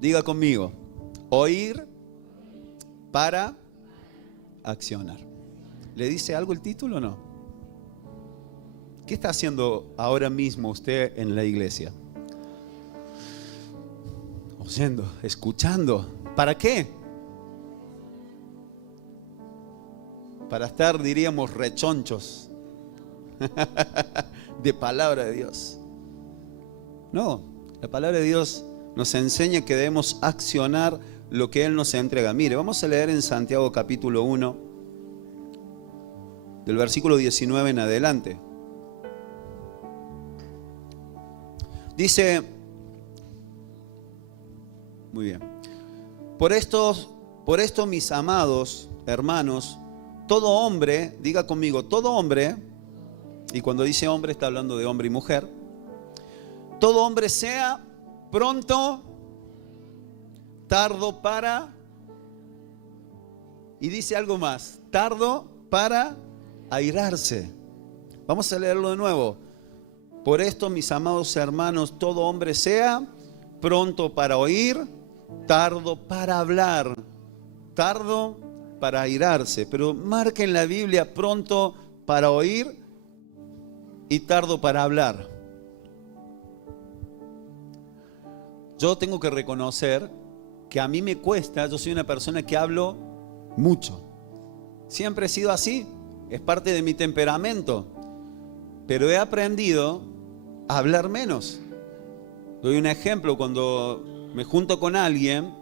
Diga conmigo, oír para accionar. ¿Le dice algo el título o no? ¿Qué está haciendo ahora mismo usted en la iglesia? Oyendo, escuchando. ¿Para qué? Para estar, diríamos, rechonchos de palabra de Dios. No, la palabra de Dios nos enseña que debemos accionar lo que Él nos entrega. Mire, vamos a leer en Santiago capítulo 1, del versículo 19 en adelante. Dice, muy bien, por esto mis amados hermanos, todo hombre, diga conmigo, todo hombre, y cuando dice hombre está hablando de hombre y mujer, todo hombre sea pronto, tardo para, y dice algo más, tardo para airarse. Vamos a leerlo de nuevo. Por esto, mis amados hermanos, todo hombre sea pronto para oír, tardo para hablar, tardo para airarse. Pero marca en la Biblia pronto para oír y tardo para hablar. Yo tengo que reconocer que a mí me cuesta, yo soy una persona que hablo mucho. Siempre he sido así, es parte de mi temperamento. Pero he aprendido a hablar menos. Doy un ejemplo, cuando me junto con alguien,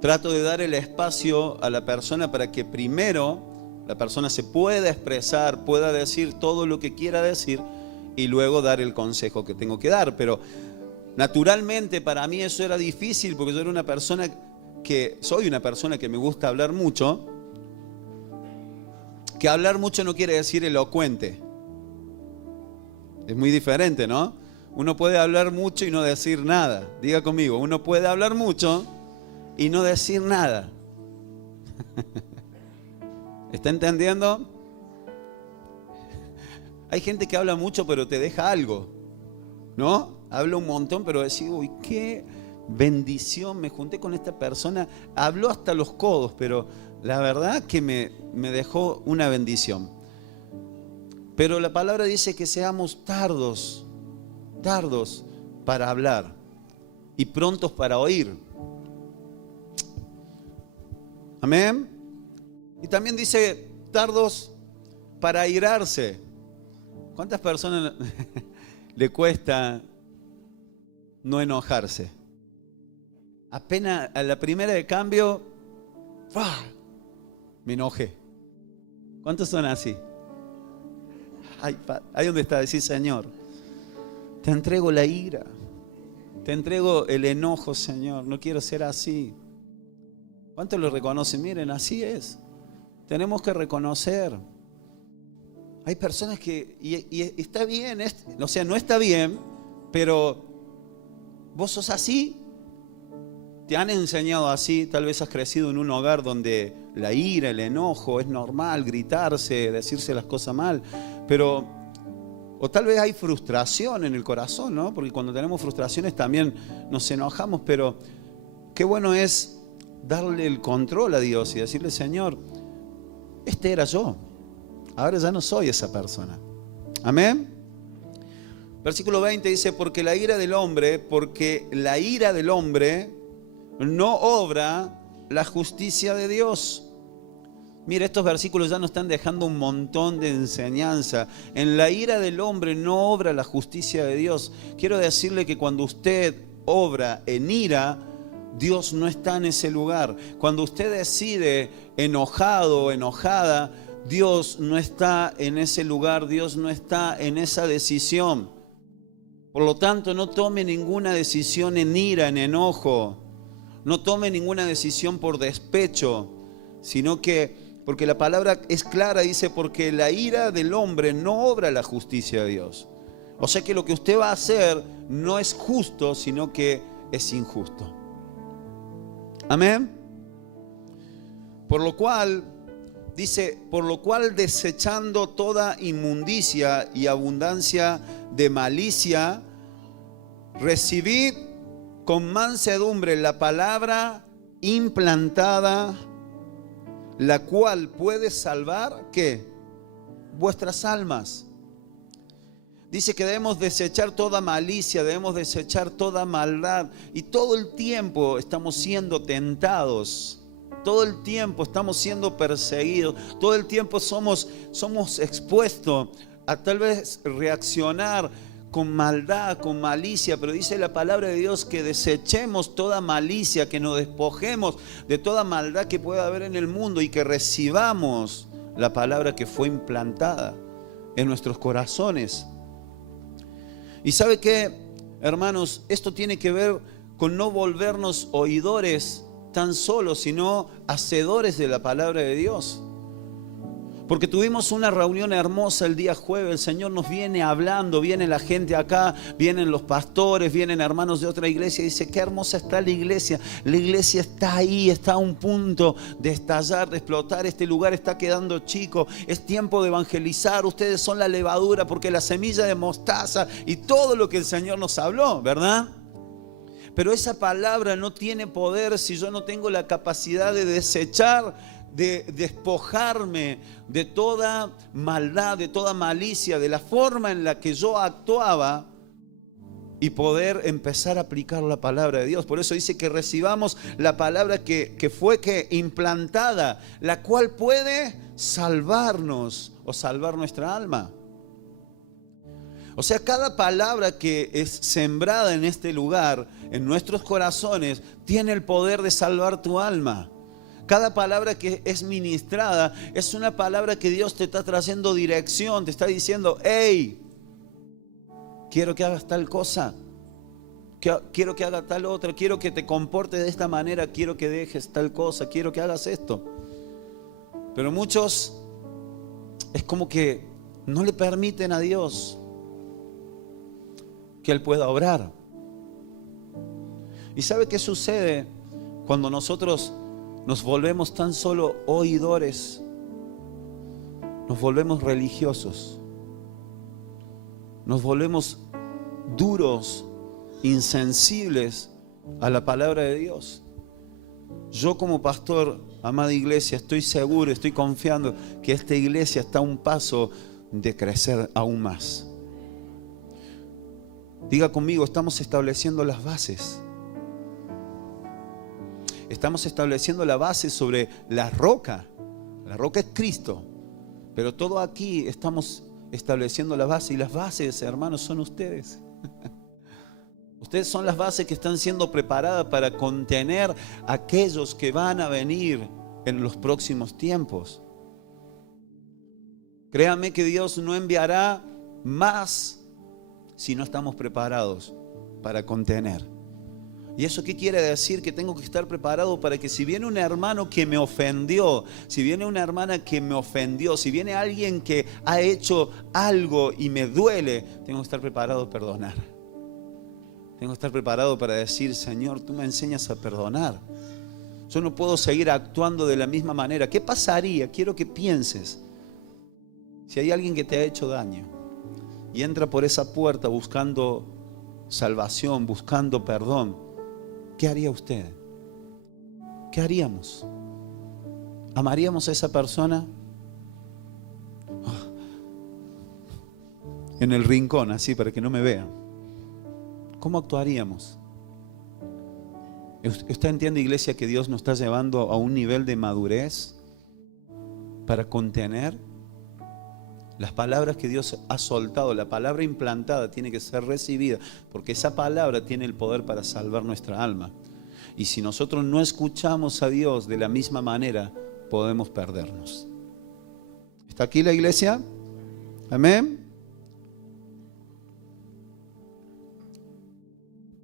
trato de dar el espacio a la persona para que primero la persona se pueda expresar, pueda decir todo lo que quiera decir y luego dar el consejo que tengo que dar. Pero naturalmente para mí eso era difícil porque yo era una persona soy una persona que me gusta hablar mucho, que hablar mucho no quiere decir elocuente. Es muy diferente, ¿no? Uno puede hablar mucho y no decir nada. Diga conmigo, uno puede hablar mucho y no decir nada. ¿Está entendiendo? Hay gente que habla mucho pero te deja algo, ¿no? Habla un montón pero decís, uy, qué bendición, me junté con esta persona. Habló hasta los codos, pero la verdad que me dejó una bendición. Pero la palabra dice que seamos tardos para hablar y prontos para oír. Amén. Y también dice tardos para airarse. ¿Cuántas personas le cuesta no enojarse? Apenas a la primera de cambio, ¡fua!, me enojé. ¿Cuántos son así? Ahí donde está, decir, Señor, te entrego la ira, te entrego el enojo, Señor, no quiero ser así. ¿Cuántos lo reconocen? Miren, así es. Tenemos que reconocer. Hay personas que, y está bien, o sea, no está bien, pero vos sos así, te han enseñado así, tal vez has crecido en un hogar donde la ira, el enojo, es normal, gritarse, decirse las cosas mal, pero, o tal vez hay frustración en el corazón, ¿no? Porque cuando tenemos frustraciones también nos enojamos, pero qué bueno es darle el control a Dios y decirle, Señor, este era yo, ahora ya no soy esa persona. Amén. Versículo 20 dice, porque la ira del hombre no obra la justicia de Dios. Mira, estos versículos ya nos están dejando un montón de enseñanza. En la ira del hombre no obra la justicia de Dios. Quiero decirle que cuando usted obra en ira, Dios no está en ese lugar. Cuando usted decide enojado o enojada, Dios no está en ese lugar, Dios no está en esa decisión. Por lo tanto, no tome ninguna decisión en ira, en enojo. No tome ninguna decisión por despecho, sino que, porque la palabra es clara, dice, porque la ira del hombre no obra la justicia de Dios. O sea que lo que usted va a hacer no es justo, sino que es injusto. Amén. Por lo cual, dice, por lo cual desechando toda inmundicia y abundancia de malicia, recibid con mansedumbre la palabra implantada, la cual puede salvar, ¿qué? Vuestras almas. Dice que debemos desechar toda malicia, debemos desechar toda maldad. Y todo el tiempo estamos siendo tentados. Todo el tiempo estamos siendo perseguidos. Todo el tiempo somos expuestos a tal vez reaccionar con maldad, con malicia. Pero dice la palabra de Dios que desechemos toda malicia, que nos despojemos de toda maldad que pueda haber en el mundo y que recibamos la palabra que fue implantada en nuestros corazones. Y ¿sabe qué, hermanos? Esto tiene que ver con no volvernos oidores tan solo, sino hacedores de la palabra de Dios. Porque tuvimos una reunión hermosa el día jueves, el Señor nos viene hablando, viene la gente acá, vienen los pastores, vienen hermanos de otra iglesia y dice, qué hermosa está la iglesia está ahí, está a un punto de estallar, de explotar, este lugar está quedando chico, es tiempo de evangelizar, ustedes son la levadura porque la semilla de mostaza y todo lo que el Señor nos habló, ¿verdad? Pero esa palabra no tiene poder si yo no tengo la capacidad de desechar, de despojarme de toda maldad, de toda malicia, de la forma en la que yo actuaba y poder empezar a aplicar la palabra de Dios. Por eso dice que recibamos la palabra que fue implantada, la cual puede salvarnos o salvar nuestra alma. O sea, cada palabra que es sembrada en este lugar, en nuestros corazones, tiene el poder de salvar tu alma. Cada palabra que es ministrada es una palabra que Dios te está trayendo dirección, te está diciendo, hey, quiero que hagas tal cosa, quiero que hagas tal otra, quiero que te comportes de esta manera, quiero que dejes tal cosa, quiero que hagas esto. Pero muchos es como que no le permiten a Dios que Él pueda obrar. ¿Y sabe qué sucede cuando nosotros nos volvemos tan solo oidores? Nos volvemos religiosos, nos volvemos duros, insensibles a la palabra de Dios. Yo como pastor, amada iglesia, estoy seguro, estoy confiando que esta iglesia está a un paso de crecer aún más. Diga conmigo, estamos estableciendo las bases. Estamos estableciendo la base sobre la roca. La roca es Cristo. Pero todo aquí estamos estableciendo la base. Y las bases, hermanos, son ustedes. Ustedes son las bases que están siendo preparadas para contener a aquellos que van a venir en los próximos tiempos. Créanme que Dios no enviará más si no estamos preparados para contener. ¿Y eso qué quiere decir? Que tengo que estar preparado para que si viene un hermano que me ofendió, si viene una hermana que me ofendió, si viene alguien que ha hecho algo y me duele, tengo que estar preparado a perdonar. Tengo que estar preparado para decir, Señor, tú me enseñas a perdonar. Yo no puedo seguir actuando de la misma manera. ¿Qué pasaría? Quiero que pienses. Si hay alguien que te ha hecho daño y entra por esa puerta buscando salvación, buscando perdón, ¿qué haría usted? ¿Qué haríamos? ¿Amaríamos a esa persona? En el rincón, así, para que no me vean. ¿Cómo actuaríamos? ¿Usted entiende, iglesia, que Dios nos está llevando a un nivel de madurez para contener? Las palabras que Dios ha soltado, la palabra implantada tiene que ser recibida, porque esa palabra tiene el poder para salvar nuestra alma. Y si nosotros no escuchamos a Dios de la misma manera, podemos perdernos. ¿Está aquí la iglesia? Amén.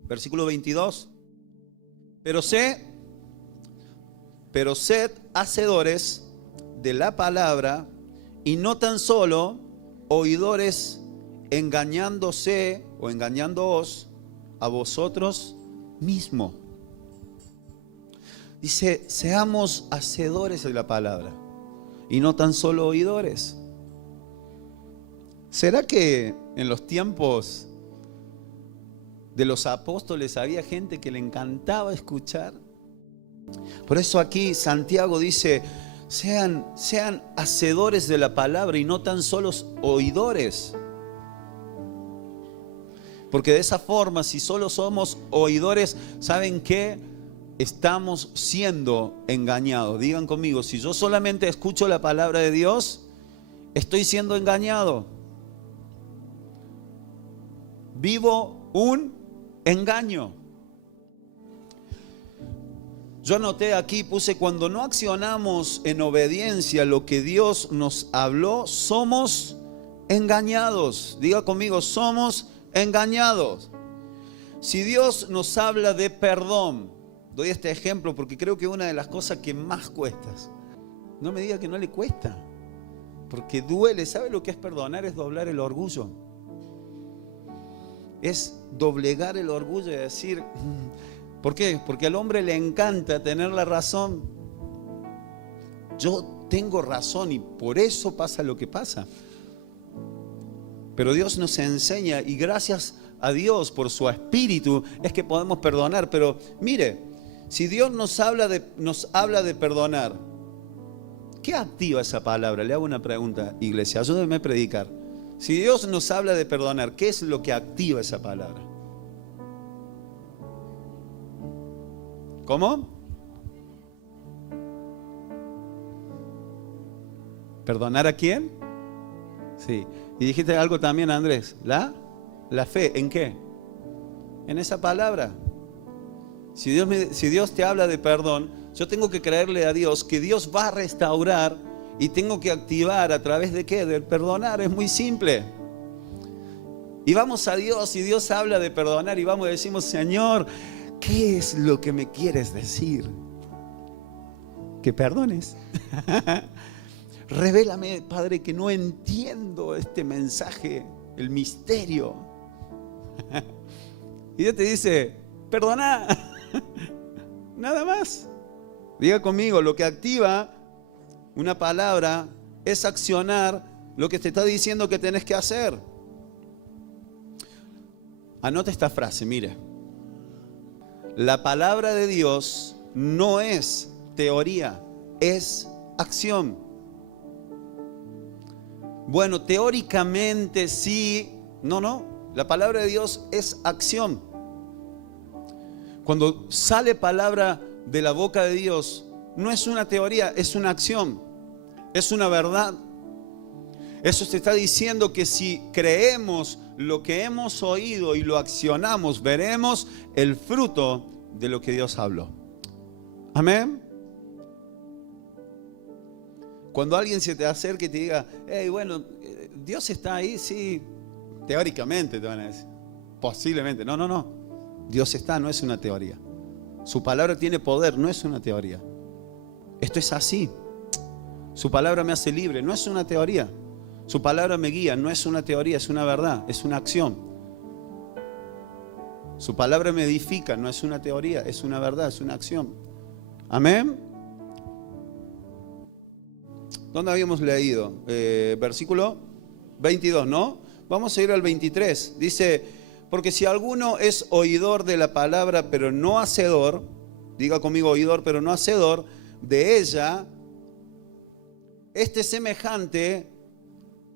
Versículo 22. Pero sed hacedores de la palabra, y no tan solo oidores, engañándose o engañándoos a vosotros mismos. Dice, seamos hacedores de la palabra y no tan solo oidores. ¿Será que en los tiempos de los apóstoles había gente que le encantaba escuchar. Por eso aquí Santiago dice, sean hacedores de la palabra y no tan solos oidores. Porque de esa forma, si solo somos oidores, ¿saben qué? Estamos siendo engañados. Digan conmigo, si yo solamente escucho la palabra de Dios, estoy siendo engañado. Vivo un engaño. Yo anoté aquí, puse, cuando no accionamos en obediencia a lo que Dios nos habló, somos engañados. Diga conmigo, somos engañados. Si Dios nos habla de perdón, doy este ejemplo porque creo que es una de las cosas que más cuesta. No me diga que no le cuesta, porque duele. ¿Sabe lo que es perdonar? Es doblar el orgullo. Es doblegar el orgullo y decir, ¿por qué? Porque al hombre le encanta tener la razón. Yo tengo razón y por eso pasa lo que pasa. Pero Dios nos enseña, y gracias a Dios por su espíritu es que podemos perdonar. Pero mire, si Dios nos habla de perdonar, ¿qué activa esa palabra? Le hago una pregunta, iglesia, ayúdenme a predicar. Si Dios nos habla de perdonar, ¿qué es lo que activa esa palabra? ¿Cómo? ¿Perdonar a quién? Sí. Y dijiste algo también, Andrés. ¿La fe? ¿En qué? En esa palabra. Si Dios te habla de perdón, yo tengo que creerle a Dios que Dios va a restaurar y tengo que activar a través de qué? Del perdonar. Es muy simple. Y vamos a Dios y Dios habla de perdonar y vamos y decimos, Señor, ¿qué es lo que me quieres decir? Que perdones. Revélame, Padre, que no entiendo este mensaje, el misterio. Y Dios te dice, perdona. Nada más. Diga conmigo, lo que activa una palabra es accionar lo que te está diciendo que tenés que hacer. Anota esta frase, mire. La palabra de Dios no es teoría, es acción. Bueno, teóricamente sí, no. La palabra de Dios es acción. Cuando sale palabra de la boca de Dios, no es una teoría, es una acción, es una verdad. Eso te está diciendo que si creemos lo que hemos oído y lo accionamos, veremos el fruto de lo que Dios habló. Amén. Cuando alguien se te acerque y te diga, hey, bueno, Dios está ahí, sí, teóricamente te van a decir, posiblemente, no, Dios está, no es una teoría. Su palabra tiene poder, no es una teoría. Esto es así. Su palabra me hace libre, no es una teoría. Su palabra me guía, no es una teoría, es una verdad, es una acción. Su palabra me edifica, no es una teoría, es una verdad, es una acción. Amén. ¿Dónde habíamos leído? Versículo 22, ¿no? Vamos a ir al 23. Dice, porque si alguno es oidor de la palabra, pero no hacedor, diga conmigo oidor, pero no hacedor, de ella, este es semejante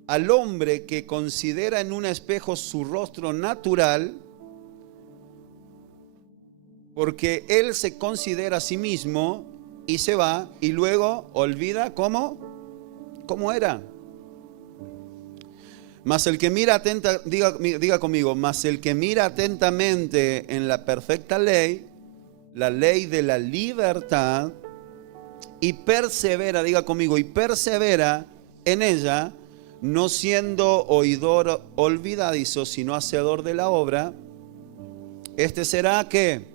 al hombre que considera en un espejo su rostro natural, porque él se considera a sí mismo y se va y luego olvida cómo era. Mas el que mira diga conmigo, mas el que mira atentamente en la perfecta ley, la ley de la libertad, y persevera, diga conmigo, y persevera en ella, no siendo oidor olvidadizo, sino hacedor de la obra, este será ¿qué?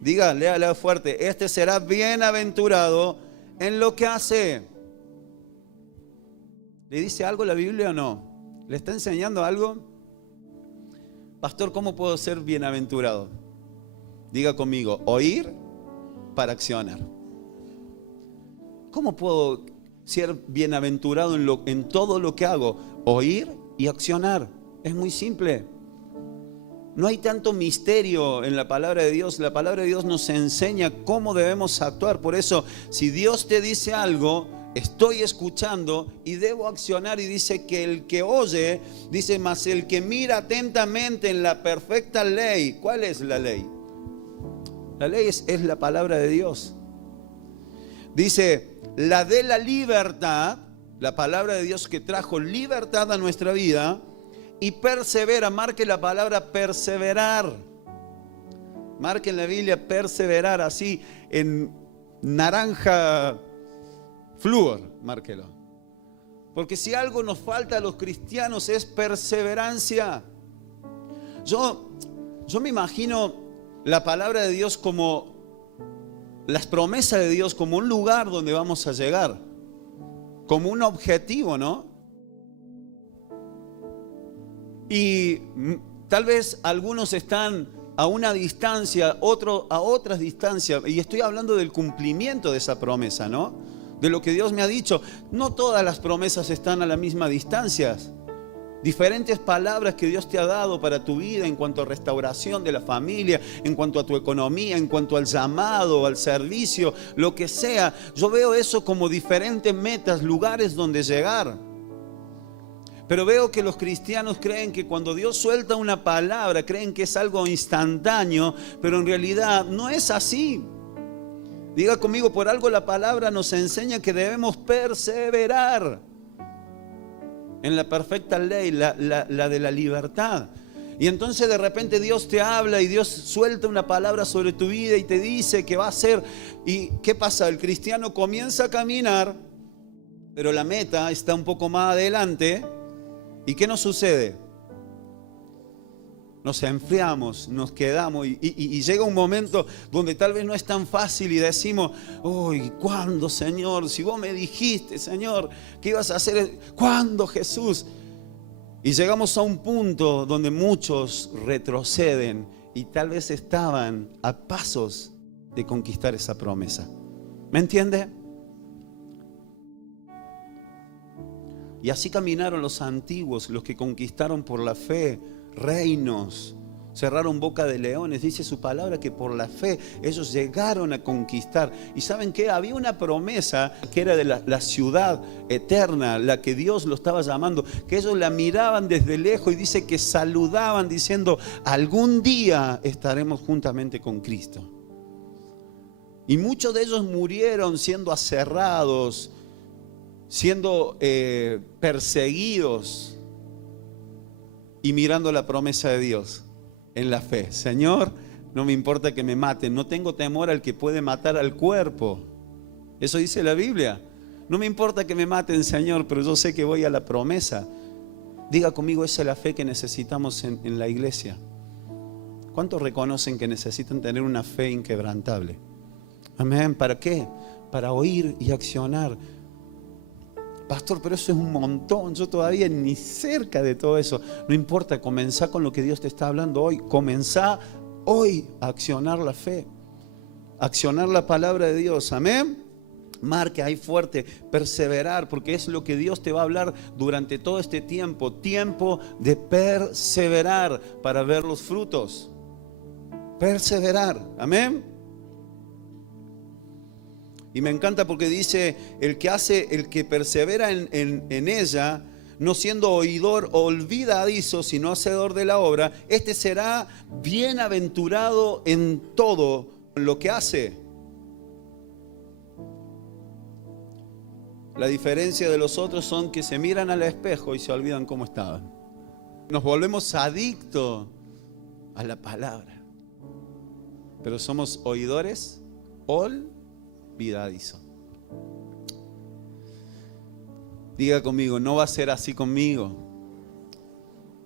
Diga, léala fuerte, este será bienaventurado en lo que hace. ¿Le dice algo la Biblia o no? ¿Le está enseñando algo? Pastor, ¿cómo puedo ser bienaventurado? Diga conmigo, oír para accionar. ¿Cómo puedo ser bienaventurado en todo lo que hago? Oír y accionar. Es muy simple. No hay tanto misterio en la palabra de Dios. La palabra de Dios nos enseña cómo debemos actuar. Por eso, si Dios te dice algo, estoy escuchando y debo accionar. Y dice que el que oye, dice, más el que mira atentamente en la perfecta ley. ¿Cuál es la ley? La ley es la palabra de Dios. Dice, la de la libertad, la palabra de Dios que trajo libertad a nuestra vida. Y persevera, marque la palabra perseverar. Marque en la Biblia perseverar, así en naranja flúor, márquelo. Porque si algo nos falta a los cristianos es perseverancia. Yo me imagino la palabra de Dios como, las promesas de Dios como un lugar donde vamos a llegar, como un objetivo, ¿no? Y tal vez algunos están a una distancia, otros a otras distancias, y estoy hablando del cumplimiento de esa promesa, ¿no? De lo que Dios me ha dicho. No todas las promesas están a la misma distancia. Diferentes palabras que Dios te ha dado para tu vida en cuanto a restauración de la familia, en cuanto a tu economía, en cuanto al llamado, al servicio, lo que sea. Yo veo eso como diferentes metas, lugares donde llegar. Pero veo que los cristianos creen que cuando Dios suelta una palabra, creen que es algo instantáneo, pero en realidad no es así. Diga conmigo, por algo la palabra nos enseña que debemos perseverar en la perfecta ley, la de la libertad. Y entonces de repente Dios te habla y Dios suelta una palabra sobre tu vida y te dice que va a hacer. ¿Y qué pasa? El cristiano comienza a caminar, pero la meta está un poco más adelante. ¿Y qué nos sucede? Nos enfriamos, nos quedamos y llega un momento donde tal vez no es tan fácil y decimos, uy, ¿cuándo, Señor? Si vos me dijiste, Señor, que ibas a hacer, ¿cuándo, Jesús? Y llegamos a un punto donde muchos retroceden y tal vez estaban a pasos de conquistar esa promesa. ¿Me entiende? Y así caminaron los antiguos, los que conquistaron por la fe reinos, cerraron boca de leones. Dice su palabra que por la fe ellos llegaron a conquistar. ¿Y saben qué? Había una promesa que era de la ciudad eterna, la que Dios lo estaba llamando, que ellos la miraban desde lejos y dice que saludaban diciendo, algún día estaremos juntamente con Cristo. Y muchos de ellos murieron siendo aserrados, siendo perseguidos y mirando la promesa de Dios en la fe. Señor, no me importa que me maten, no tengo temor al que puede matar al cuerpo. Eso dice la Biblia. No me importa que me maten, Señor, pero yo sé que voy a la promesa. Diga conmigo, esa es la fe que necesitamos en la iglesia. ¿Cuántos reconocen que necesitan tener una fe inquebrantable? Amén. ¿Para qué? Para oír y accionar. Pastor, pero eso es un montón, yo todavía ni cerca de todo eso. No importa, comenzá con lo que Dios te está hablando hoy. Comenzá hoy a accionar la fe, accionar la palabra de Dios, amén. Marque ahí fuerte, perseverar, porque es lo que Dios te va a hablar durante todo este tiempo. Tiempo de perseverar para ver los frutos. Perseverar, amén. Y me encanta porque dice, el que persevera en ella, no siendo oidor o olvidadizo, sino hacedor de la obra, este será bienaventurado en todo lo que hace. La diferencia de los otros son que se miran al espejo y se olvidan cómo estaban. Nos volvemos adictos a la palabra, pero somos oidores olvidadizo. Diga conmigo, no va a ser así conmigo.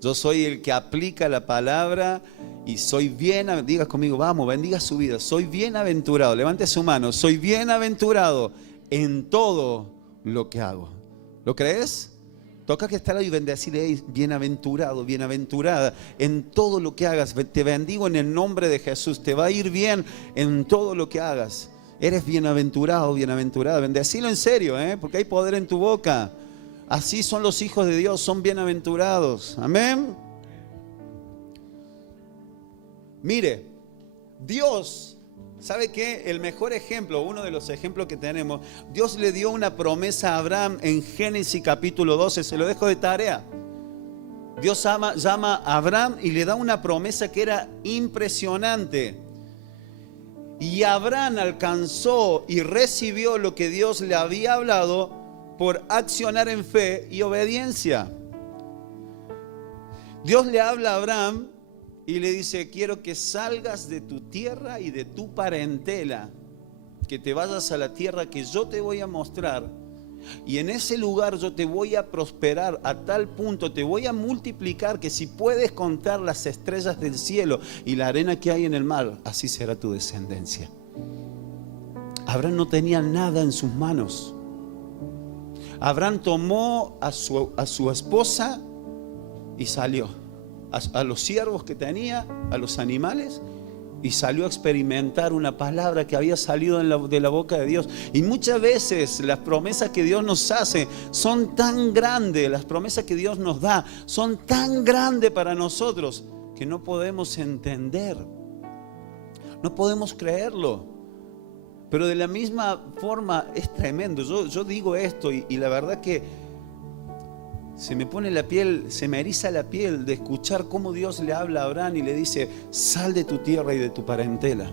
Yo soy el que aplica la palabra y soy bienaventurado. Diga conmigo, vamos, bendiga su vida. Soy bienaventurado, levante su mano. Soy bienaventurado en todo lo que hago. ¿Lo crees? Toca que estar ahí y bendecirle, bienaventurado, bienaventurada en todo lo que hagas. Te bendigo en el nombre de Jesús. Te va a ir bien en todo lo que hagas. Eres bienaventurado, bienaventurada. Bendecilo en serio, porque hay poder en tu boca. Así son los hijos de Dios, son bienaventurados. Amén. Mire, Dios, ¿sabe qué? El mejor ejemplo, uno de los ejemplos que tenemos, Dios le dio una promesa a Abraham en Génesis capítulo 12, se lo dejo de tarea. Dios llama a Abraham y le da una promesa que era impresionante. Y Abraham alcanzó y recibió lo que Dios le había hablado por accionar en fe y obediencia. Dios le habla a Abraham y le dice: quiero que salgas de tu tierra y de tu parentela, que te vayas a la tierra que yo te voy a mostrar. Y en ese lugar yo te voy a prosperar a tal punto, te voy a multiplicar, que si puedes contar las estrellas del cielo y la arena que hay en el mar, así será tu descendencia. Abraham no tenía nada en sus manos. Abraham tomó a su esposa y salió. A los siervos que tenía, a los animales, y salió a experimentar una palabra que había salido de la boca de Dios. Y muchas veces las promesas que Dios nos hace son tan grandes, las promesas que Dios nos da son tan grandes para nosotros que no podemos entender, no podemos creerlo. Pero de la misma forma es tremendo. Yo digo esto y la verdad que se me pone la piel, se me eriza la piel de escuchar cómo Dios le habla a Abraham y le dice: sal de tu tierra y de tu parentela,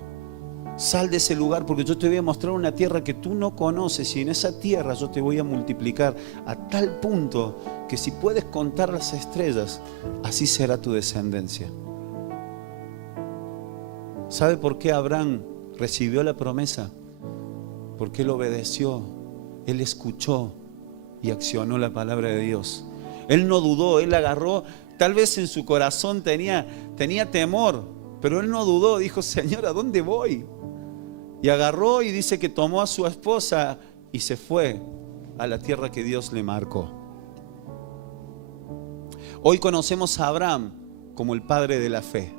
sal de ese lugar, porque yo te voy a mostrar una tierra que tú no conoces, y en esa tierra yo te voy a multiplicar a tal punto que si puedes contar las estrellas, así será tu descendencia. ¿Sabe por qué Abraham recibió la promesa? Porque él obedeció, él escuchó y accionó la palabra de Dios. Él no dudó, él agarró, tal vez en su corazón tenía temor, pero él no dudó, dijo: Señor, ¿a dónde voy? Y agarró y dice que tomó a su esposa y se fue a la tierra que Dios le marcó. Hoy conocemos a Abraham como el padre de la fe.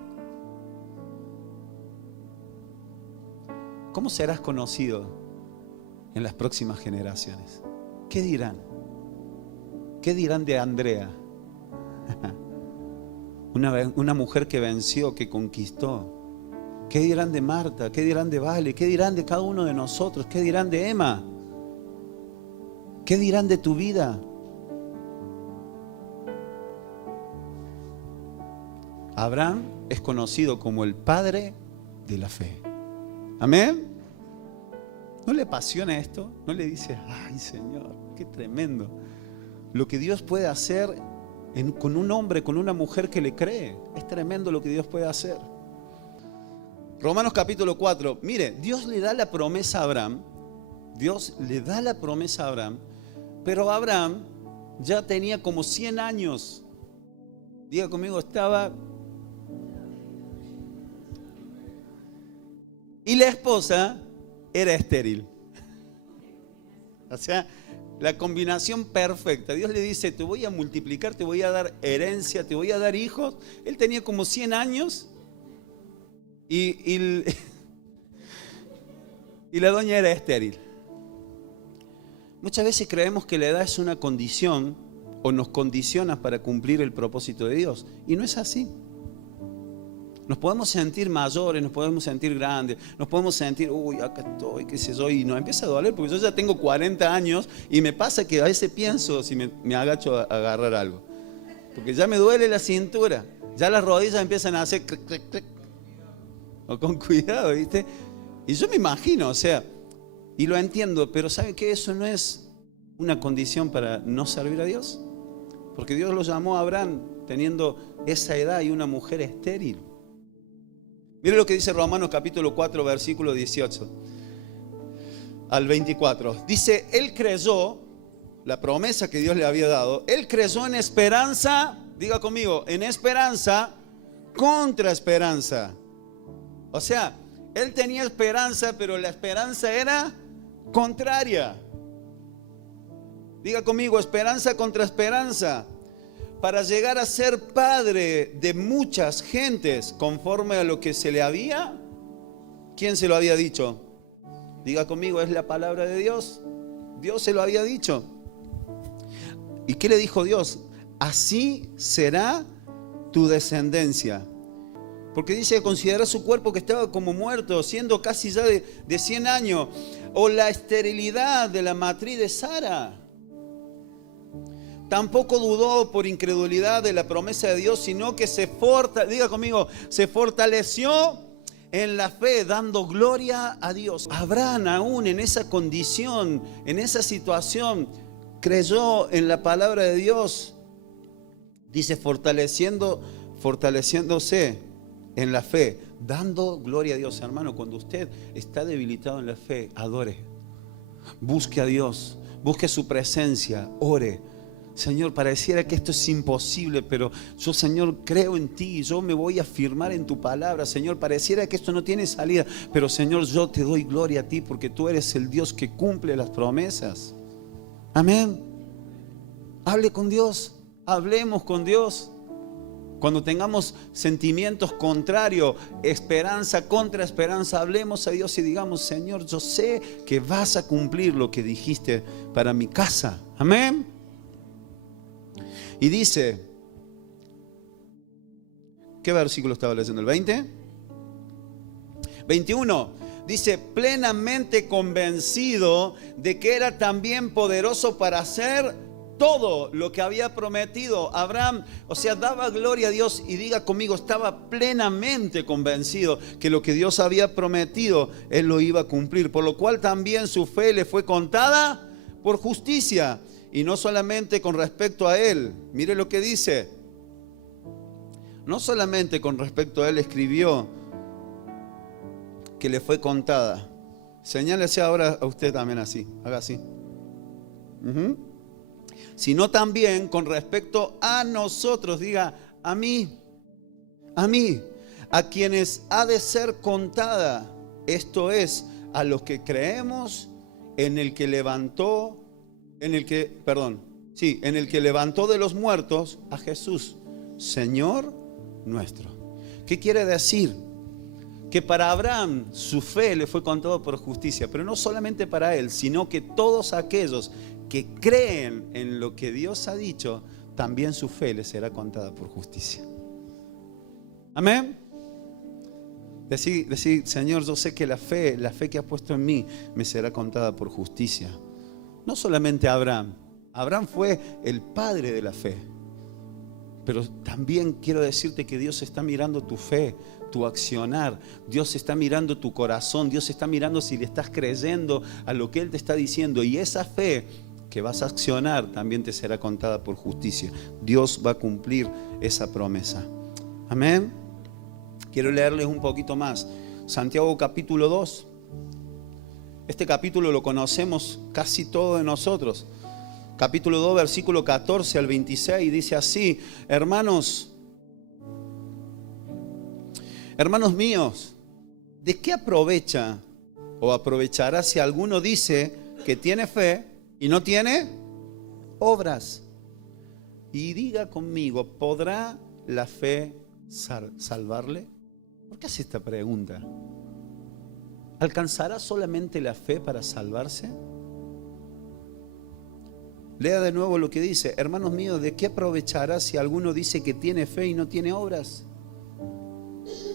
¿Cómo serás conocido en las próximas generaciones? ¿Qué dirán? ¿Qué dirán de Andrea? Una mujer que venció, que conquistó. ¿Qué dirán de Marta? ¿Qué dirán de Vale? ¿Qué dirán de cada uno de nosotros? ¿Qué dirán de Emma? ¿Qué dirán de tu vida? Abraham es conocido como el padre de la fe. ¿Amén? ¿No le apasiona esto? ¿No le dice: ay, Señor, qué tremendo lo que Dios puede hacer con un hombre, con una mujer que le cree? Es tremendo lo que Dios puede hacer. Romanos capítulo 4. Mire, Dios le da la promesa a Abraham. Dios le da la promesa a Abraham. Pero Abraham ya tenía como 100 años. Diga conmigo, estaba. Y la esposa era estéril. O sea, la combinación perfecta. Dios le dice: te voy a multiplicar, te voy a dar herencia, te voy a dar hijos. Él tenía como 100 años y la doña era estéril. Muchas veces creemos que la edad es una condición o nos condiciona para cumplir el propósito de Dios, y no es así. Nos podemos sentir mayores, nos podemos sentir grandes, nos podemos sentir: uy, acá estoy, qué sé yo, y nos empieza a doler, porque yo ya tengo 40 años y me pasa que a veces pienso, si me agacho a agarrar algo, porque ya me duele la cintura, ya las rodillas empiezan a hacer cric, cric, cric. O con cuidado, ¿viste? Y yo me imagino, o sea, y lo entiendo, pero ¿saben qué? Eso no es una condición para no servir a Dios, porque Dios lo llamó a Abraham teniendo esa edad y una mujer estéril. Mire lo que dice Romanos capítulo 4, versículo 18 al 24. Dice: él creyó la promesa que Dios le había dado. Él creyó en esperanza, diga conmigo, en esperanza contra esperanza. O sea, él tenía esperanza, pero la esperanza era contraria. Diga conmigo, esperanza contra esperanza. Para llegar a ser padre de muchas gentes conforme a lo que se le había. ¿Quién se lo había dicho? Diga conmigo, es la palabra de Dios. Dios se lo había dicho. ¿Y qué le dijo Dios? Así será tu descendencia. Porque dice considerar su cuerpo que estaba como muerto, siendo casi ya de 100 años. O la esterilidad de la matriz de Sara. Tampoco dudó por incredulidad de la promesa de Dios, sino que diga conmigo, se fortaleció en la fe, dando gloria a Dios. Abraham, aún en esa condición, en esa situación, creyó en la palabra de Dios. Dice fortaleciéndose en la fe, dando gloria a Dios. Hermano, cuando usted está debilitado en la fe, adore, busque a Dios, busque su presencia, ore. Señor, pareciera que esto es imposible, pero yo, Señor, creo en ti, yo me voy a afirmar en tu palabra. Señor, pareciera que esto no tiene salida, pero Señor, yo te doy gloria a ti porque tú eres el Dios que cumple las promesas. Amén. Hable con Dios, hablemos con Dios. Cuando tengamos sentimientos contrarios, esperanza contra esperanza, hablemos a Dios y digamos, Señor, yo sé que vas a cumplir lo que dijiste para mi casa. Amén. Y dice, ¿qué versículo estaba leyendo? ¿El 20? 21. Dice, plenamente convencido de que era también poderoso para hacer todo lo que había prometido. Abraham, o sea, daba gloria a Dios y diga conmigo, estaba plenamente convencido que lo que Dios había prometido, Él lo iba a cumplir. Por lo cual también su fe le fue contada por justicia. Y no solamente con respecto a él, mire lo que dice. No solamente con respecto a él escribió que le fue contada. Señálese ahora a usted también así, haga así. Sino también con respecto a nosotros, diga a mí, a quienes ha de ser contada. Esto es, a los que creemos en el que levantó en el que levantó de los muertos a Jesús, Señor nuestro. ¿Qué quiere decir? Que para Abraham su fe le fue contada por justicia, pero no solamente para él, sino que todos aquellos que creen en lo que Dios ha dicho, también su fe les será contada por justicia. Amén. Decir, Señor, yo sé que la fe que has puesto en mí me será contada por justicia. No solamente Abraham fue el padre de la fe, pero también quiero decirte que Dios está mirando tu fe, tu accionar. Dios está mirando tu corazón, Dios está mirando si le estás creyendo a lo que Él te está diciendo, y esa fe que vas a accionar también te será contada por justicia. Dios va a cumplir esa promesa. Amén. Quiero leerles un poquito más. Santiago capítulo 2. Este capítulo lo conocemos casi todos de nosotros. Capítulo 2, versículo 14 al 26, dice así: hermanos míos, ¿de qué aprovecha o aprovechará si alguno dice que tiene fe y no tiene obras? Y diga conmigo, ¿podrá la fe salvarle? ¿Por qué hace esta pregunta? ¿Alcanzará solamente la fe para salvarse? Lea de nuevo lo que dice: hermanos míos, ¿de qué aprovechará si alguno dice que tiene fe y no tiene obras?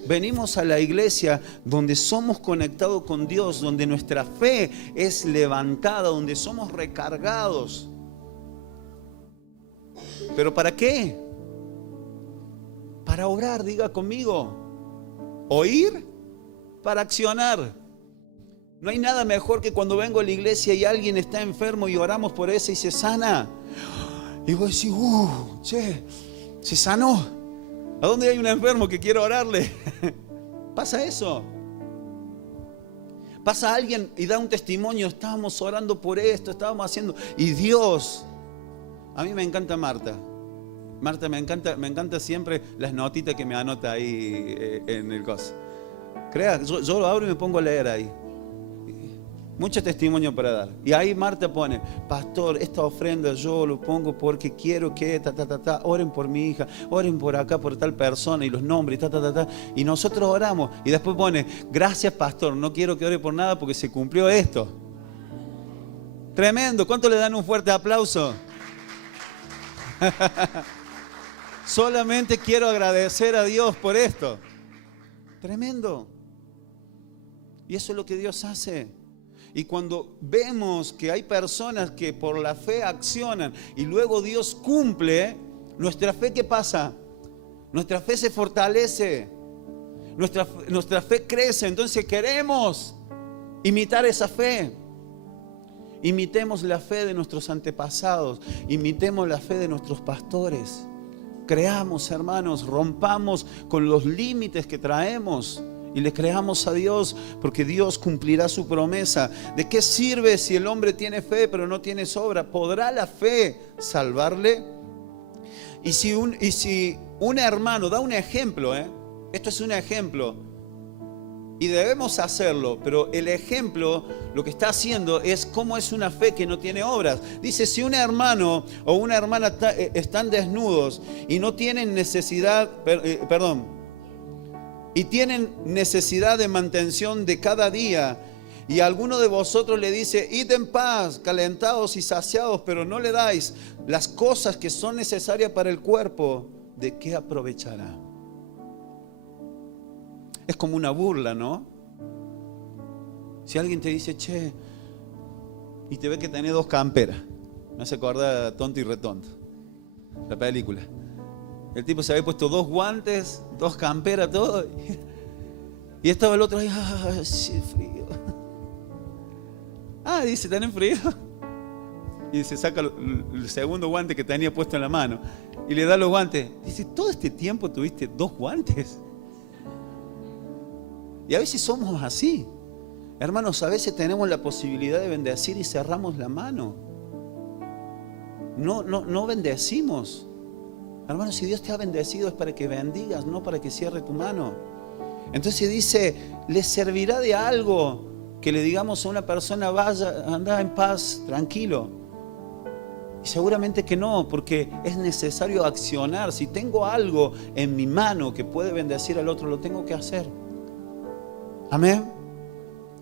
Venimos a la iglesia donde somos conectados con Dios, donde nuestra fe es levantada, donde somos recargados. ¿Pero para qué? Para obrar, diga conmigo. Oír para accionar. No hay nada mejor que cuando vengo a la iglesia y alguien está enfermo y oramos por ese y se sana. Y vos decís, se sanó. ¿A dónde hay un enfermo que quiere orarle? Pasa eso. Pasa alguien y da un testimonio: estábamos orando por esto, estábamos haciendo. Y Dios, a mí me encanta Marta. Marta, me encanta siempre las notitas que me anota ahí en el coso. Crea, yo lo abro y me pongo a leer ahí. Mucho testimonio para dar. Y ahí Marta pone: pastor, esta ofrenda yo lo pongo porque quiero que oren por mi hija, oren por acá, por tal persona, y los nombres, y nosotros oramos. Y después pone: gracias, pastor, no quiero que ore por nada porque se cumplió esto. Tremendo. ¿Cuánto le dan un fuerte aplauso? Solamente quiero agradecer a Dios por esto. Tremendo. Y eso es lo que Dios hace. Y cuando vemos que hay personas que por la fe accionan y luego Dios cumple, nuestra fe, ¿qué pasa? Nuestra fe se fortalece, nuestra fe crece. Entonces queremos imitar esa fe. Imitemos la fe de nuestros antepasados, imitemos la fe de nuestros pastores. Creamos, hermanos, rompamos con los límites que traemos y le creamos a Dios, porque Dios cumplirá su promesa. ¿De qué sirve si el hombre tiene fe pero no tiene obra? ¿Podrá la fe salvarle? Y si un hermano da un ejemplo, esto es un ejemplo, y debemos hacerlo, pero el ejemplo lo que está haciendo es cómo es una fe que no tiene obras. Dice, si un hermano o una hermana están desnudos y no tienen necesidad, y tienen necesidad de mantención de cada día, y alguno de vosotros le dice, id en paz, calentados y saciados, pero no le dais las cosas que son necesarias para el cuerpo, ¿de qué aprovechará? Es como una burla, ¿no? Si alguien te dice, che, y te ve que tenés 2 camperas, me hace acordar a Tonto y Retonto, la película. El tipo se había puesto 2 guantes, 2 camperas, todo. Y estaba el otro ahí, sí, frío. Dice, ¿tenés frío? Y se saca el segundo guante que tenía puesto en la mano y le da los guantes. Dice, ¿todo este tiempo tuviste 2 guantes? Y a veces somos así. Hermanos, a veces tenemos la posibilidad de bendecir y cerramos la mano. No bendecimos. Hermanos, si Dios te ha bendecido es para que bendigas, no para que cierre tu mano. Entonces dice, ¿le servirá de algo que le digamos a una persona, vaya, anda en paz, tranquilo? Y seguramente que no, porque es necesario accionar. Si tengo algo en mi mano que puede bendecir al otro, lo tengo que hacer. Amén.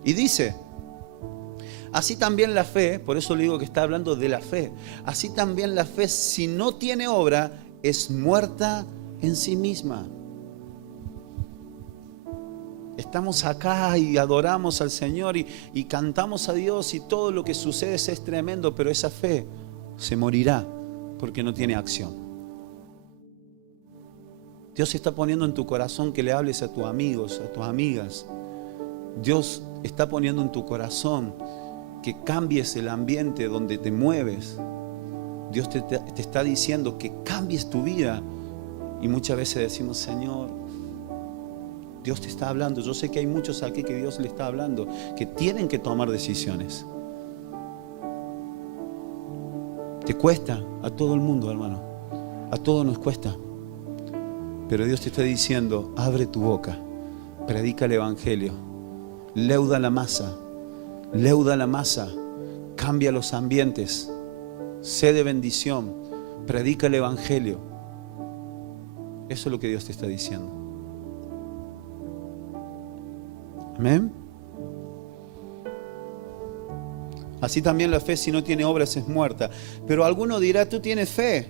Y dice, así también la fe, por eso le digo que está hablando de la fe, así también la fe, si no tiene obra, es muerta en sí misma. Estamos acá y adoramos al Señor y cantamos a Dios y todo lo que sucede es tremendo, pero esa fe se morirá porque no tiene acción. Dios está poniendo en tu corazón que le hables a tus amigos, a tus amigas. Dios está poniendo en tu corazón que cambies el ambiente donde te mueves. Dios te está diciendo que cambies tu vida. Y muchas veces decimos, Señor, Dios te está hablando. Yo sé que hay muchos aquí que Dios le está hablando, que tienen que tomar decisiones. Te cuesta, a todo el mundo, hermano. A todos nos cuesta. Pero Dios te está diciendo, abre tu boca, predica el evangelio, leuda la masa, cambia los ambientes, sé de bendición, predica el evangelio. Eso es lo que Dios te está diciendo. Amén. Así también la fe, si no tiene obras, es muerta. Pero alguno dirá, tú tienes fe.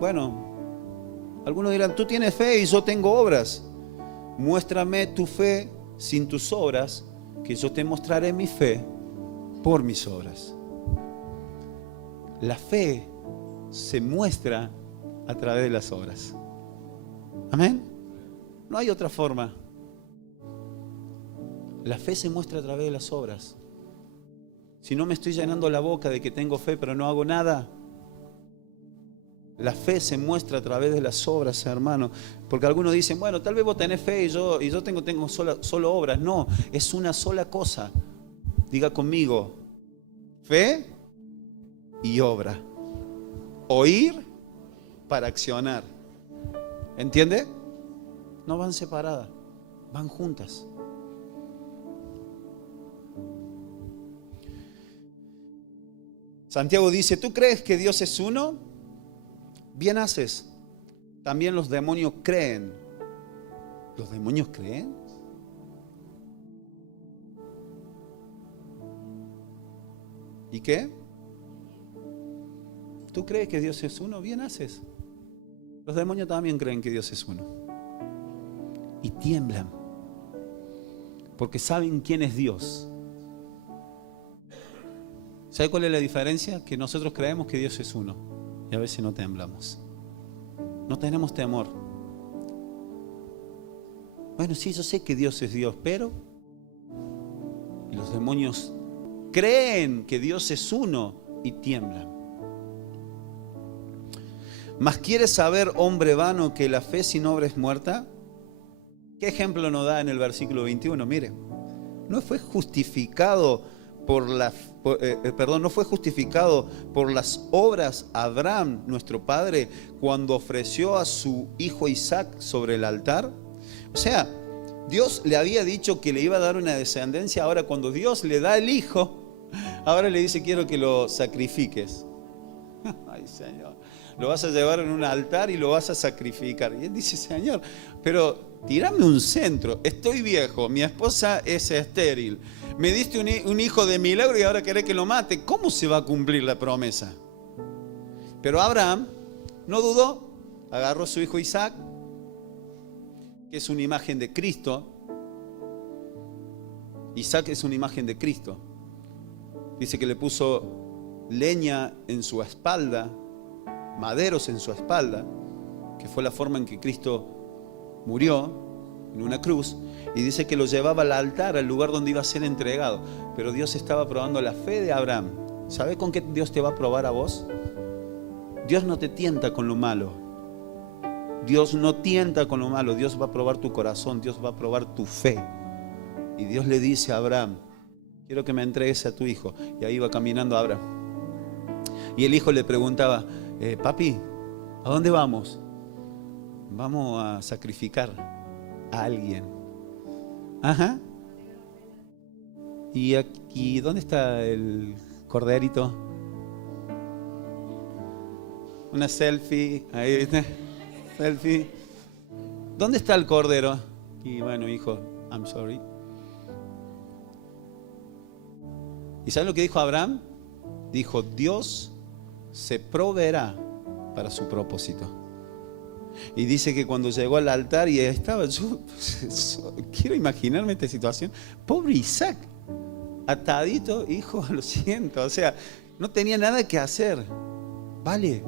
Bueno, algunos dirán, tú tienes fe y yo tengo obras. Muéstrame tu fe sin tus obras, que yo te mostraré mi fe por mis obras. La fe se muestra a través de las obras. Amén. No hay otra forma. La fe se muestra a través de las obras. Si no me estoy llenando la boca de que tengo fe pero no hago nada, la fe se muestra a través de las obras, hermano. Porque algunos dicen, bueno, tal vez vos tenés fe y yo tengo solo obras. No, es una sola cosa. Diga conmigo, fe y obra. Oír para accionar. ¿Entiende? No van separadas, van juntas. Santiago dice, ¿tú crees que Dios es uno? Bien haces. También los demonios creen. ¿Los demonios creen? ¿Y qué? ¿Tú crees que Dios es uno? Bien haces. Los demonios también creen que Dios es uno. Y tiemblan. porque saben quién es Dios. ¿Sabe cuál es la diferencia? Que nosotros creemos que Dios es uno y a veces no temblamos. No tenemos temor. Bueno, sí, yo sé que Dios es Dios, pero y los demonios creen que Dios es uno y tiemblan. ¿Mas quieres saber, hombre vano, que la fe sin obra es muerta? ¿Qué ejemplo nos da en el versículo 21? Mire, no fue justificado no fue justificado por las obras Abraham, nuestro padre, cuando ofreció a su hijo Isaac sobre el altar. O sea, Dios le había dicho que le iba a dar una descendencia. Ahora cuando Dios le da el hijo, ahora le dice: quiero que lo sacrifiques. Ay, Señor, lo vas a llevar en un altar y lo vas a sacrificar. Y él dice: Señor, pero tírame un centro, estoy viejo, mi esposa es estéril, me diste un hijo de milagro y ahora querés que lo mate. ¿Cómo se va a cumplir la promesa? Pero Abraham no dudó, agarró a su hijo Isaac, que es una imagen de Cristo. Isaac es una imagen de Cristo. Dice que le puso leña en su espalda, maderos en su espalda, que fue la forma en que Cristo murió en una cruz, y dice que lo llevaba al altar, al lugar donde iba a ser entregado. Pero Dios estaba probando la fe de Abraham. ¿Sabe con qué Dios te va a probar a vos? Dios no te tienta con lo malo. Dios no tienta con lo malo. Dios va a probar tu corazón, Dios va a probar tu fe. Y Dios le dice a Abraham: quiero que me entregues a tu hijo. Y ahí va caminando Abraham. Y el hijo le preguntaba: papi, ¿a dónde vamos? Vamos a sacrificar a alguien. Ajá. ¿Y aquí dónde está el corderito? Una selfie. Ahí está. Selfie. ¿Dónde está el cordero? Y bueno, hijo, I'm sorry. ¿Y saben lo que dijo Abraham? Dijo: Dios se proveerá para su propósito. Y dice que cuando llegó al altar y estaba, yo quiero imaginarme esta situación. Pobre Isaac, atadito, hijo, lo siento. O sea, no tenía nada que hacer. Vale.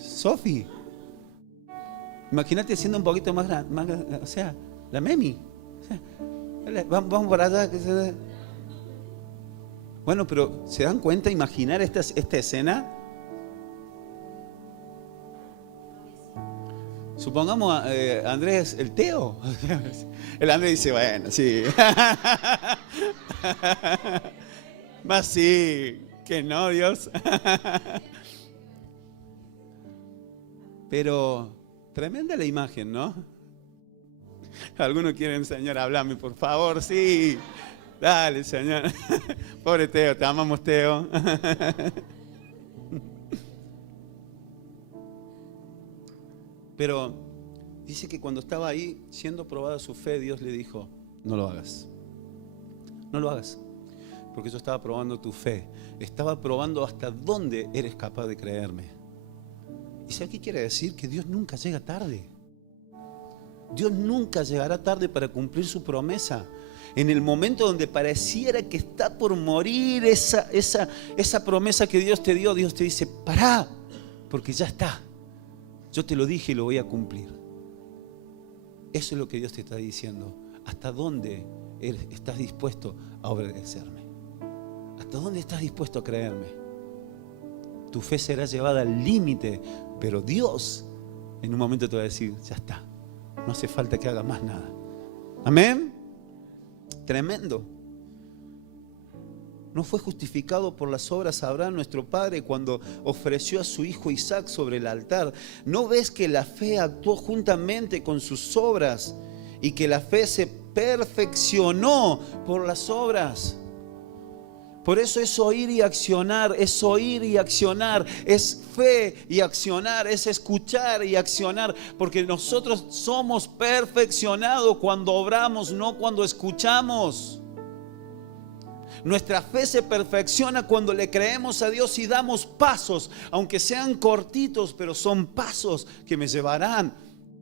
Sofi, imagínate siendo un poquito más grande, o sea, la Memi. O sea, vamos para allá. Bueno, pero ¿se dan cuenta? Imaginar esta escena. Supongamos Andrés, el Teo. El Andrés dice: bueno, sí. Más sí, que no, Dios. Pero tremenda la imagen, ¿no? Algunos quieren: Señor, háblame, por favor. Sí, dale, Señor. Pobre Teo, te amamos, Teo. Pero dice que cuando estaba ahí siendo probada su fe, Dios le dijo: no lo hagas. No lo hagas. Porque yo estaba probando tu fe. Estaba probando hasta dónde eres capaz de creerme. ¿Y sabe qué quiere decir? Que Dios nunca llega tarde. Dios nunca llegará tarde para cumplir su promesa. En el momento donde pareciera que está por morir esa promesa que Dios te dio, Dios te dice: pará, porque ya está. Yo te lo dije y lo voy a cumplir. Eso es lo que Dios te está diciendo. ¿Hasta dónde estás dispuesto a obedecerme? ¿Hasta dónde estás dispuesto a creerme? Tu fe será llevada al límite, pero Dios en un momento te va a decir: ya está, no hace falta que haga más nada. Amén. Tremendo. ¿No fue justificado por las obras Abraham, nuestro padre, cuando ofreció a su hijo Isaac sobre el altar? ¿No ves que la fe actuó juntamente con sus obras y que la fe se perfeccionó por las obras? Por eso es oír y accionar, es oír y accionar, es fe y accionar, es escuchar y accionar, porque nosotros somos perfeccionados cuando obramos, no cuando escuchamos. Nuestra fe se perfecciona cuando le creemos a Dios y damos pasos, aunque sean cortitos, pero son pasos que me llevarán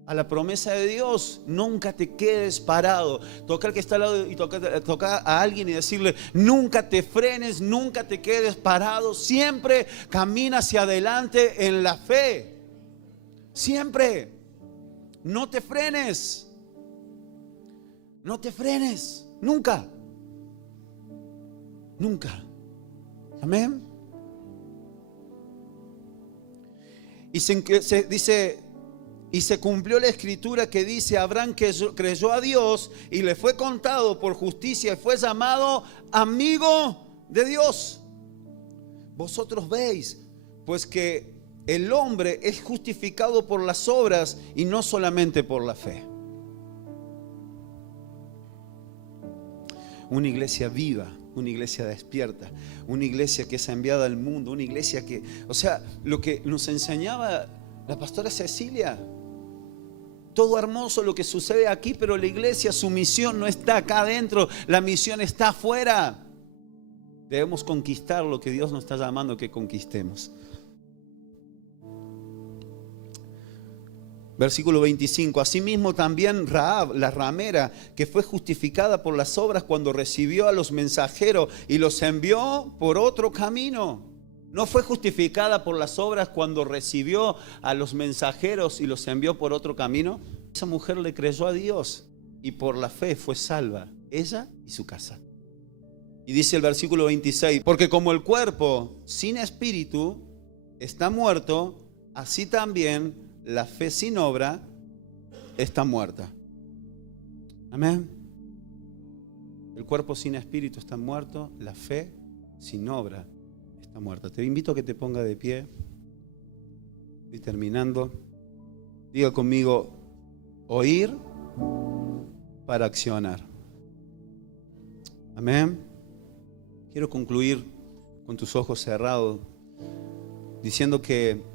a la promesa de Dios. Nunca te quedes parado. Toca al que está al lado y toca a alguien y decirle: nunca te frenes, nunca te quedes parado. Siempre camina hacia adelante en la fe. Siempre. No te frenes. No te frenes. Nunca. Nunca. Amén. Y dice: y se cumplió la escritura que dice: Abraham creyó a Dios y le fue contado por justicia y fue llamado amigo de Dios. Vosotros veis pues que el hombre es justificado por las obras y no solamente por la fe. Una iglesia viva, una iglesia despierta, una iglesia que es enviada al mundo, una iglesia que, o sea, lo que nos enseñaba la pastora Cecilia, todo hermoso lo que sucede aquí, pero la iglesia, su misión no está acá adentro, la misión está afuera. Debemos conquistar lo que Dios nos está llamando a que conquistemos. Versículo 25. Asimismo también Rahab, la ramera, que fue justificada por las obras cuando recibió a los mensajeros y los envió por otro camino. ¿No fue justificada por las obras cuando recibió a los mensajeros y los envió por otro camino? Esa mujer le creyó a Dios y por la fe fue salva, ella y su casa. Y dice el versículo 26, porque como el cuerpo sin espíritu está muerto, así también la fe sin obra está muerta. Amén. El cuerpo sin espíritu está muerto, la fe sin obra está muerta. Te invito a que te ponga de pie. Estoy terminando. Diga conmigo: oír para accionar. Amén. Quiero concluir con tus ojos cerrados diciendo que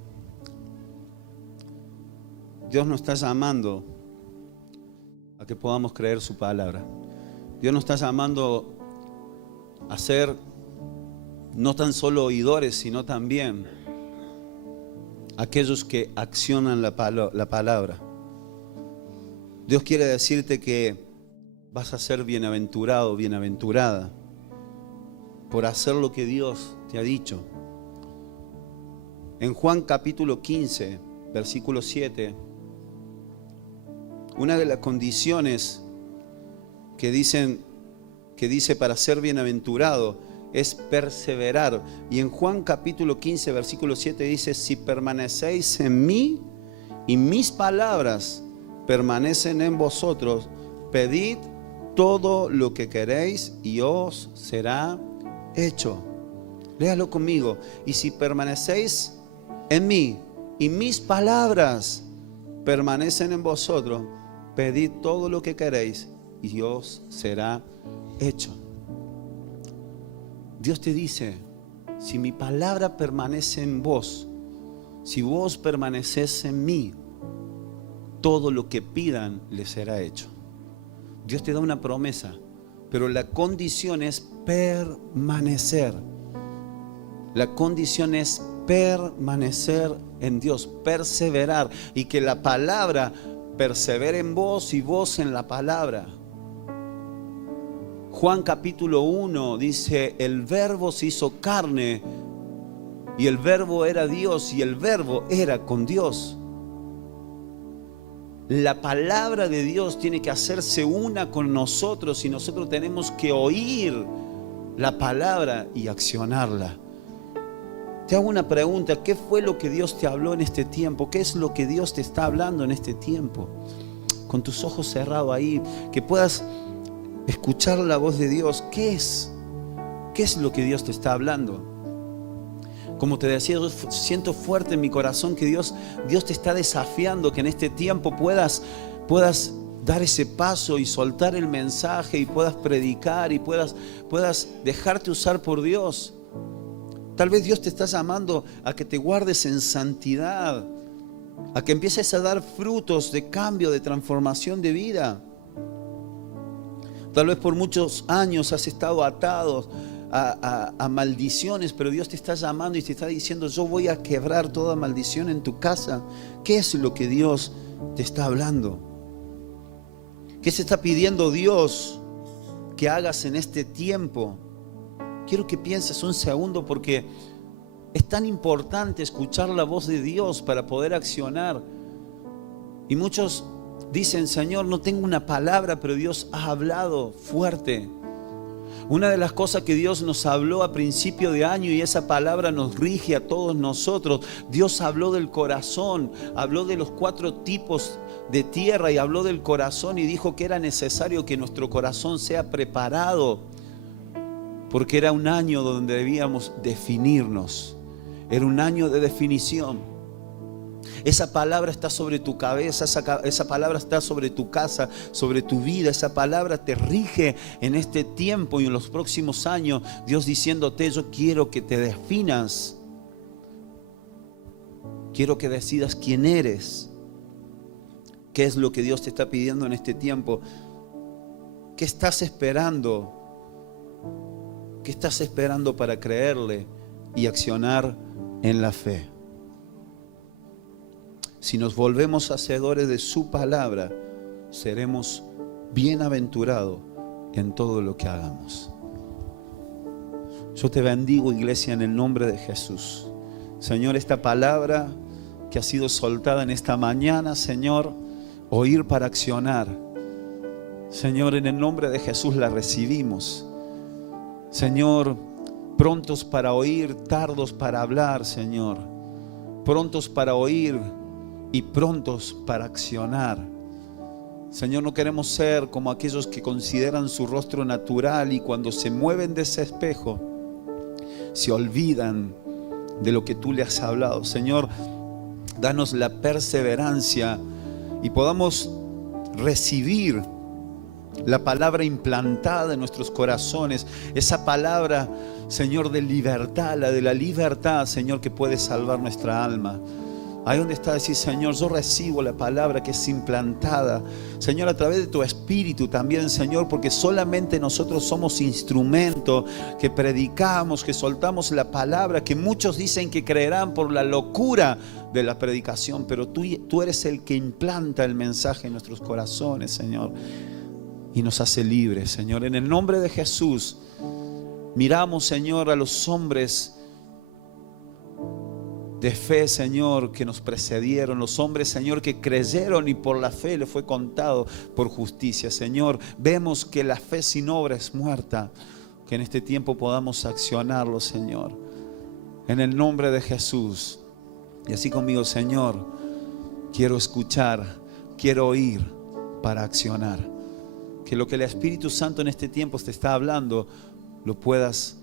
Dios nos está llamando a que podamos creer su palabra. Dios nos está llamando a ser no tan solo oidores, sino también aquellos que accionan la palabra. Dios quiere decirte que vas a ser bienaventurado, bienaventurada, por hacer lo que Dios te ha dicho. En Juan capítulo 15, versículo 7, una de las condiciones que dice para ser bienaventurado es perseverar. Y en Juan capítulo 15, versículo 7 dice: si permanecéis en mí y mis palabras permanecen en vosotros, pedid todo lo que queréis y os será hecho. Léalo conmigo. Y si permanecéis en mí y mis palabras permanecen en vosotros, pedid todo lo que queréis y os será hecho. Dios te dice: si mi palabra permanece en vos, si vos permaneces en mí, todo lo que pidan les será hecho. Dios te da una promesa, pero la condición es permanecer. La condición es permanecer en Dios, perseverar, y que la palabra persevere en vos y vos en la palabra. Juan capítulo 1 dice: el verbo se hizo carne y el verbo era Dios y el verbo era con Dios. La palabra de Dios tiene que hacerse una con nosotros y nosotros tenemos que oír la palabra y accionarla. Te hago una pregunta: ¿qué fue lo que Dios te habló en este tiempo? ¿Qué es lo que Dios te está hablando en este tiempo? Con tus ojos cerrados ahí, que puedas escuchar la voz de Dios. ¿Qué es? ¿Qué es lo que Dios te está hablando? Como te decía, yo siento fuerte en mi corazón que Dios te está desafiando, que en este tiempo puedas dar ese paso y soltar el mensaje y puedas predicar y puedas dejarte usar por Dios. Tal vez Dios te está llamando a que te guardes en santidad, a que empieces a dar frutos de cambio, de transformación de vida. Tal vez por muchos años has estado atado a maldiciones, pero Dios te está llamando y te está diciendo: yo voy a quebrar toda maldición en tu casa. ¿Qué es lo que Dios te está hablando? ¿Qué se está pidiendo Dios que hagas en este tiempo? Quiero que pienses un segundo, porque es tan importante escuchar la voz de Dios para poder accionar. Y muchos dicen: Señor, no tengo una palabra, pero Dios ha hablado fuerte. Una de las cosas que Dios nos habló a principio de año, y esa palabra nos rige a todos nosotros, Dios habló del corazón, habló de los 4 tipos de tierra y habló del corazón, y dijo que era necesario que nuestro corazón sea preparado, porque era un año donde debíamos definirnos. Era un año de definición. Esa palabra está sobre tu cabeza, esa palabra está sobre tu casa, sobre tu vida. Esa palabra te rige en este tiempo y en los próximos años. Dios diciéndote: yo quiero que te definas. Quiero que decidas quién eres. ¿Qué es lo que Dios te está pidiendo en este tiempo? ¿Qué estás esperando? ¿Qué estás esperando para creerle y accionar en la fe? Si nos volvemos hacedores de su palabra, seremos bienaventurados en todo lo que hagamos. Yo te bendigo, iglesia, en el nombre de Jesús. Señor, esta palabra que ha sido soltada en esta mañana, Señor, oír para accionar. Señor, en el nombre de Jesús la recibimos. Señor, prontos para oír, tardos para hablar, Señor. Prontos para oír y prontos para accionar. Señor, no queremos ser como aquellos que consideran su rostro natural y cuando se mueven de ese espejo se olvidan de lo que tú le has hablado. Señor, danos la perseverancia y podamos recibir la palabra implantada en nuestros corazones, esa palabra, Señor, de libertad, la de la libertad, Señor, que puede salvar nuestra alma. Ahí donde está, decir: Señor, yo recibo la palabra que es implantada, Señor, a través de tu Espíritu también, Señor, porque solamente nosotros somos instrumento que predicamos, que soltamos la palabra, que muchos dicen que creerán por la locura de la predicación, pero tú eres el que implanta el mensaje en nuestros corazones, Señor, y nos hace libres, Señor. En el nombre de Jesús, miramos, Señor, a los hombres de fe, Señor, que nos precedieron, los hombres, Señor, que creyeron y por la fe le fue contado por justicia. Señor, vemos que la fe sin obra es muerta, que en este tiempo podamos accionarlo, Señor, en el nombre de Jesús. Y así conmigo: Señor, quiero escuchar, quiero oír para accionar. Que lo que el Espíritu Santo en este tiempo te está hablando, lo puedas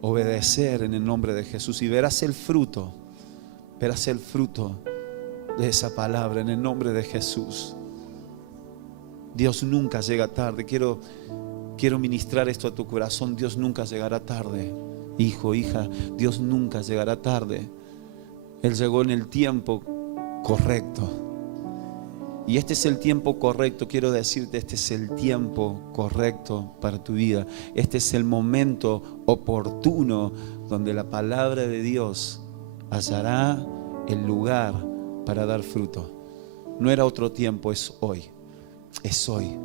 obedecer en el nombre de Jesús, y verás el fruto de esa palabra en el nombre de Jesús. Dios nunca llega tarde. Quiero ministrar esto a tu corazón. Dios nunca llegará tarde, hijo, hija. Dios nunca llegará tarde. Él llegó en el tiempo correcto. Y este es el tiempo correcto. Quiero decirte, este es el tiempo correcto para tu vida. Este es el momento oportuno donde la palabra de Dios hallará el lugar para dar fruto. No era otro tiempo, es hoy. Es hoy.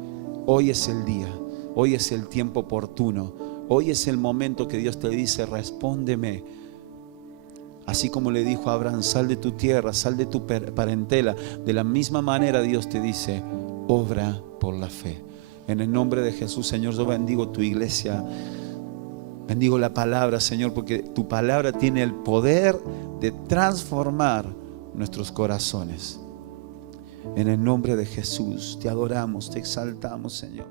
Hoy es el día. Hoy es el tiempo oportuno. Hoy es el momento que Dios te dice: respóndeme. Así como le dijo a Abraham: sal de tu tierra, sal de tu parentela. De la misma manera Dios te dice: obra por la fe. En el nombre de Jesús, Señor, yo bendigo tu iglesia. Bendigo la palabra, Señor, porque tu palabra tiene el poder de transformar nuestros corazones. En el nombre de Jesús, te adoramos, te exaltamos, Señor.